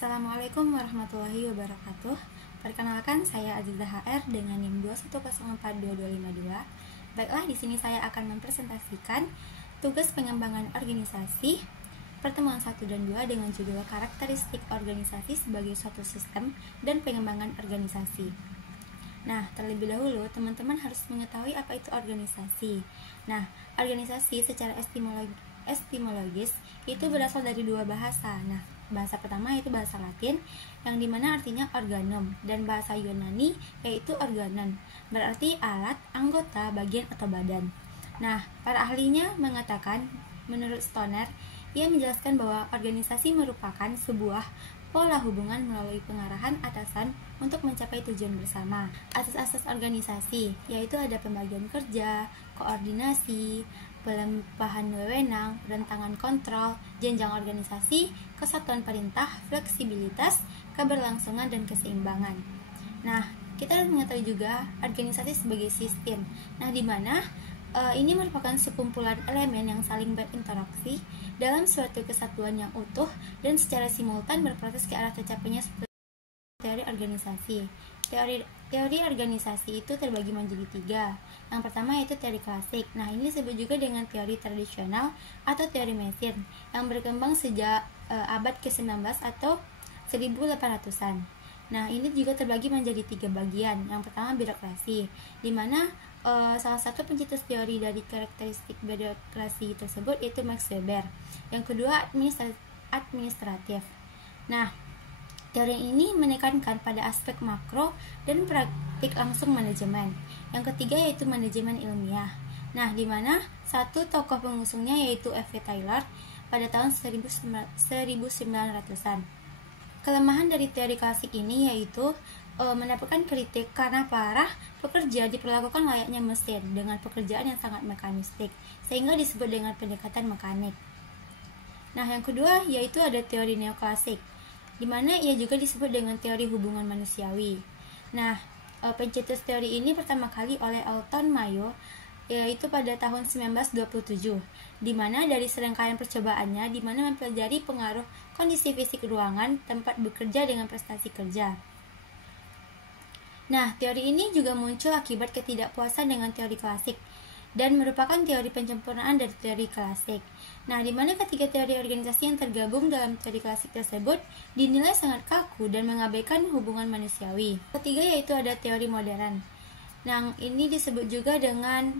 Assalamualaikum warahmatullahi wabarakatuh. Perkenalkan, saya Aziza HR dengan NIM 210422252. Baiklah, di sini saya akan mempresentasikan tugas pengembangan organisasi pertemuan 1 dan 2 dengan judul karakteristik organisasi sebagai suatu sistem dan pengembangan organisasi. Nah, terlebih dahulu teman-teman harus mengetahui apa itu organisasi. Nah, organisasi secara etimologis itu berasal dari dua bahasa. Nah, bahasa pertama yaitu bahasa Latin yang dimana artinya organum, dan bahasa Yunani yaitu organon, berarti alat, anggota, bagian atau badan. Nah, para ahlinya mengatakan, menurut Stoner, ia menjelaskan bahwa organisasi merupakan sebuah pola hubungan melalui pengarahan atasan untuk mencapai tujuan bersama. Asas-asas organisasi yaitu ada pembagian kerja, koordinasi, pelimpahan wewenang, rentangan kontrol, jenjang organisasi, kesatuan perintah, fleksibilitas, keberlangsungan, dan keseimbangan. Nah, kita mengetahui juga organisasi sebagai sistem. Nah, di mana ini merupakan sekumpulan elemen yang saling berinteraksi dalam suatu kesatuan yang utuh dan secara simultan berproses ke arah tercapainya teori organisasi. Teori organisasi itu terbagi menjadi 3. Yang pertama yaitu teori klasik. Nah, ini disebut juga dengan teori tradisional atau teori mesin yang berkembang sejak abad ke-19 atau 1800-an. Nah, ini juga terbagi menjadi 3 bagian. Yang pertama birokrasi, di mana salah satu pencetus teori dari karakteristik birokrasi tersebut yaitu Max Weber. Yang kedua administratif. Nah, teori ini menekankan pada aspek makro dan praktik langsung manajemen. Yang ketiga yaitu manajemen ilmiah. Nah, di mana satu tokoh pengusungnya yaitu F.W. Taylor pada tahun 1900-an. Kelemahan dari teori klasik ini yaitu mendapatkan kritik karena para pekerja diperlakukan layaknya mesin dengan pekerjaan yang sangat mekanistik, sehingga disebut dengan pendekatan mekanik. Nah, yang kedua yaitu ada teori neoklasik, di mana ia juga disebut dengan teori hubungan manusiawi. Nah, pencetus teori ini pertama kali oleh Alton Mayo, yaitu pada tahun 1927, di mana dari serangkaian percobaannya di mana mempelajari pengaruh kondisi fisik ruangan tempat bekerja dengan prestasi kerja. Nah, teori ini juga muncul akibat ketidakpuasan dengan teori klasik dan merupakan teori penyempurnaan dari teori klasik. Nah, di mana ketiga teori organisasi yang tergabung dalam teori klasik tersebut dinilai sangat kaku dan mengabaikan hubungan manusiawi. Ketiga yaitu ada teori modern. Nah, ini disebut juga dengan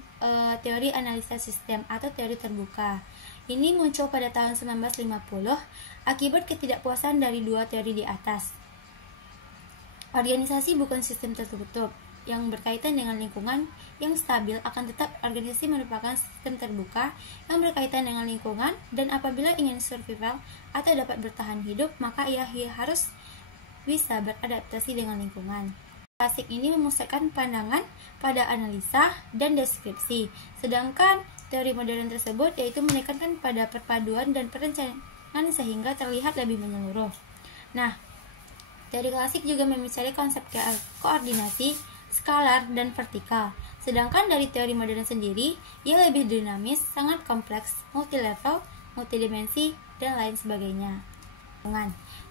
teori analisa sistem atau teori terbuka. Ini muncul pada tahun 1950 akibat ketidakpuasan dari dua teori di atas. Organisasi bukan sistem tertutup yang berkaitan dengan lingkungan yang stabil, akan tetap organisasi merupakan sistem terbuka yang berkaitan dengan lingkungan, dan apabila ingin survival atau dapat bertahan hidup, maka ia harus bisa beradaptasi dengan lingkungan. Klasik ini memusatkan pandangan pada analisa dan deskripsi, sedangkan teori modern tersebut yaitu menekankan pada perpaduan dan perencanaan sehingga terlihat lebih menyeluruh. Nah, teori klasik juga mencari konsep koordinasi, skalar, dan vertikal. Sedangkan dari teori modern sendiri, ia lebih dinamis, sangat kompleks, multilevel, multidimensi, dan lain sebagainya.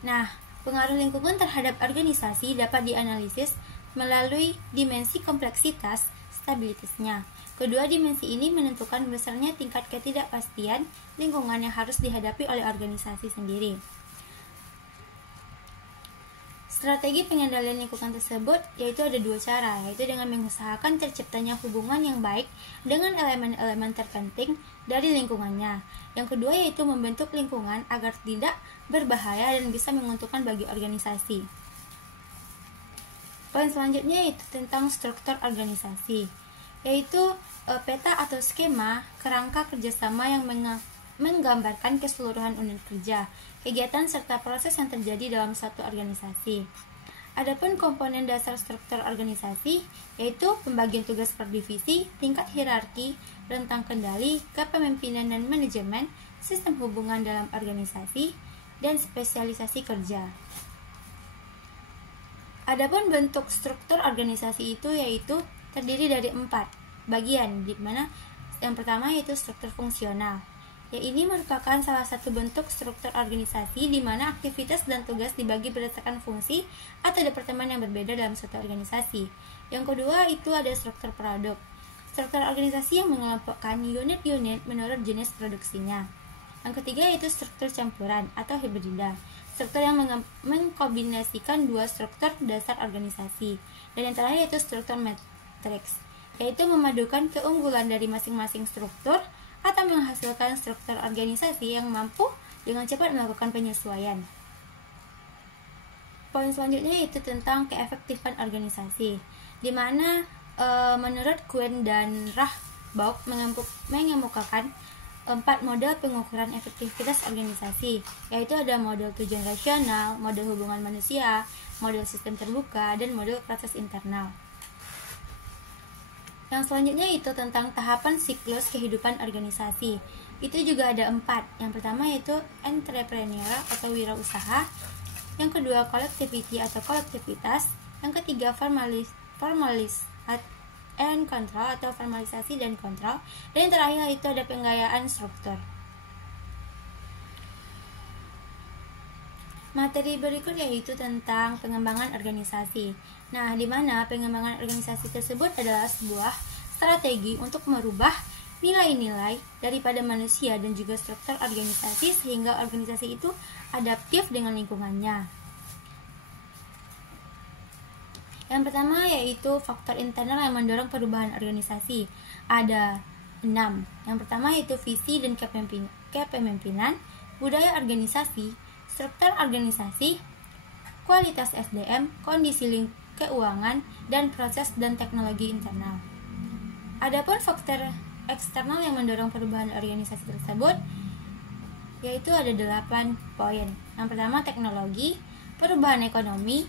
Nah, pengaruh lingkungan terhadap organisasi dapat dianalisis melalui dimensi kompleksitas, stabilitasnya. Kedua dimensi ini menentukan besarnya tingkat ketidakpastian lingkungan yang harus dihadapi oleh organisasi sendiri. Strategi pengendalian lingkungan tersebut yaitu ada 2 cara, yaitu dengan mengusahakan terciptanya hubungan yang baik dengan elemen-elemen terpenting dari lingkungannya. Yang kedua yaitu membentuk lingkungan agar tidak berbahaya dan bisa menguntungkan bagi organisasi. Poin selanjutnya yaitu tentang struktur organisasi, yaitu peta atau skema kerangka kerjasama yang menggambarkan keseluruhan unit kerja, kegiatan serta proses yang terjadi dalam suatu organisasi. Adapun komponen dasar struktur organisasi yaitu pembagian tugas per divisi, tingkat hierarki, rentang kendali, kepemimpinan dan manajemen, sistem hubungan dalam organisasi, dan spesialisasi kerja. Adapun bentuk struktur organisasi itu yaitu terdiri dari 4 bagian, di mana yang pertama yaitu struktur fungsional. Ya, ini merupakan salah satu bentuk struktur organisasi di mana aktivitas dan tugas dibagi berdasarkan fungsi atau departemen yang berbeda dalam suatu organisasi. Yang kedua itu ada struktur produk. Struktur organisasi yang mengelompokkan unit-unit menurut jenis produksinya. Yang ketiga yaitu struktur campuran atau hibrida. Struktur yang mengkombinasikan dua struktur dasar organisasi. Dan yang terakhir yaitu struktur matriks, yaitu memadukan keunggulan dari masing-masing struktur atau menghasilkan struktur organisasi yang mampu dengan cepat melakukan penyesuaian. Poin selanjutnya yaitu tentang keefektifan organisasi, di mana menurut Quinn dan Rahbaugh mengemukakan 4 model pengukuran efektivitas organisasi, yaitu ada model tujuan rasional, model hubungan manusia, model sistem terbuka, dan model proses internal. Yang selanjutnya itu tentang tahapan siklus kehidupan organisasi. Itu juga ada 4. Yang pertama yaitu entrepreneur atau wirausaha. Yang kedua collectivity atau kolektivitas. Yang ketiga formalis and control atau formalisasi dan kontrol. Dan yang terakhir itu ada penggayaan struktur. Materi berikut yaitu tentang pengembangan organisasi. Nah, di mana pengembangan organisasi tersebut adalah sebuah strategi untuk merubah nilai-nilai daripada manusia dan juga struktur organisasi sehingga organisasi itu adaptif dengan lingkungannya. Yang pertama yaitu faktor internal yang mendorong perubahan organisasi. Ada 6. Yang pertama yaitu visi dan kepemimpinan, budaya organisasi, struktur organisasi, kualitas SDM, kondisi keuangan, dan proses dan teknologi internal. Adapun faktor eksternal yang mendorong perubahan organisasi tersebut yaitu ada 8 poin. Yang pertama teknologi, perubahan ekonomi,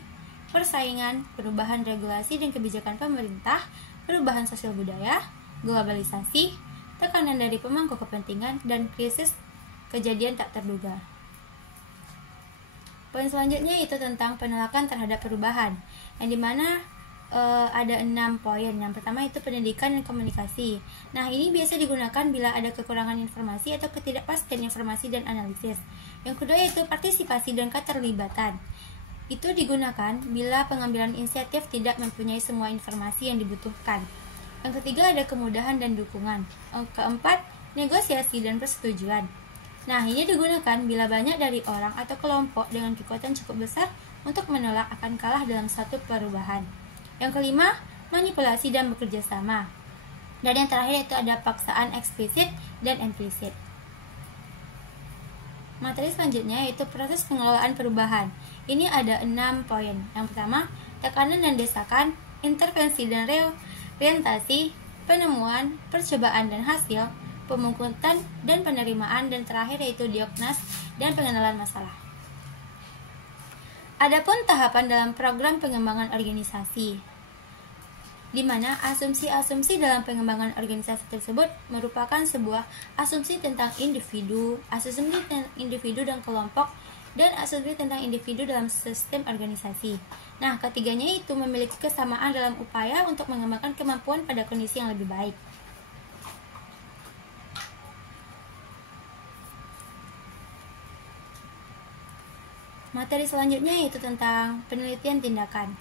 persaingan, perubahan regulasi dan kebijakan pemerintah, perubahan sosial budaya, globalisasi, tekanan dari pemangku kepentingan, dan krisis kejadian tak terduga. Poin selanjutnya itu tentang penolakan terhadap perubahan, yang dimana ada 6 poin. Yang pertama itu pendidikan dan komunikasi. Nah, ini biasa digunakan bila ada kekurangan informasi atau ketidakpastian informasi dan analisis. Yang kedua yaitu partisipasi dan keterlibatan. Itu digunakan bila pengambilan inisiatif tidak mempunyai semua informasi yang dibutuhkan. Yang ketiga ada kemudahan dan dukungan. Yang keempat, negosiasi dan persetujuan. Nah, ini digunakan bila banyak dari orang atau kelompok dengan kekuatan cukup besar untuk menolak akan kalah dalam satu perubahan. Yang kelima, manipulasi dan bekerja sama. Dan yang terakhir itu ada paksaan eksplisit dan implisit. Materi selanjutnya yaitu proses pengelolaan perubahan. Ini ada 6 poin. Yang pertama, tekanan dan desakan, intervensi dan reorientasi, penemuan, percobaan dan hasil, pemungkutan dan penerimaan, dan terakhir yaitu diagnos dan pengenalan masalah. Adapun tahapan dalam program pengembangan organisasi, di mana asumsi-asumsi dalam pengembangan organisasi tersebut merupakan sebuah asumsi tentang individu, asumsi tentang individu dan kelompok, dan asumsi tentang individu dalam sistem organisasi. Nah, ketiganya itu memiliki kesamaan dalam upaya untuk mengembangkan kemampuan pada kondisi yang lebih baik. Materi selanjutnya yaitu tentang penelitian tindakan.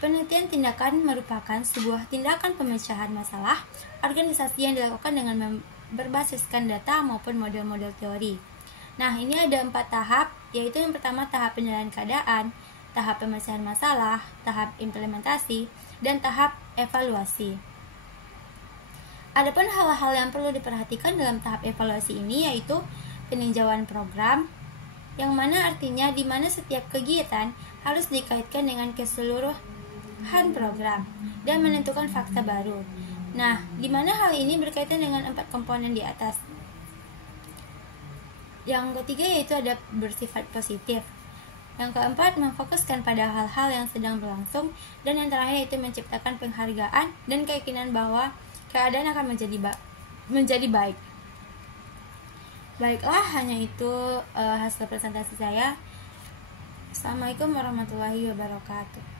Penelitian tindakan merupakan sebuah tindakan pemecahan masalah organisasi yang dilakukan dengan berbasiskan data maupun model-model teori. Nah, ini ada 4 tahap, yaitu yang pertama tahap penilaian keadaan, tahap pemecahan masalah, tahap implementasi, dan tahap evaluasi. Adapun hal-hal yang perlu diperhatikan dalam tahap evaluasi ini yaitu peninjauan program, yang mana artinya di mana setiap kegiatan harus dikaitkan dengan keseluruhan program dan menentukan fakta baru. Nah, di mana hal ini berkaitan dengan 4 komponen di atas. Yang ketiga yaitu ada bersifat positif. Yang keempat, memfokuskan pada hal-hal yang sedang berlangsung, dan yang terakhir yaitu menciptakan penghargaan dan keyakinan bahwa keadaan akan menjadi baik. Baiklah, hanya itu hasil presentasi saya. Assalamualaikum warahmatullahi wabarakatuh.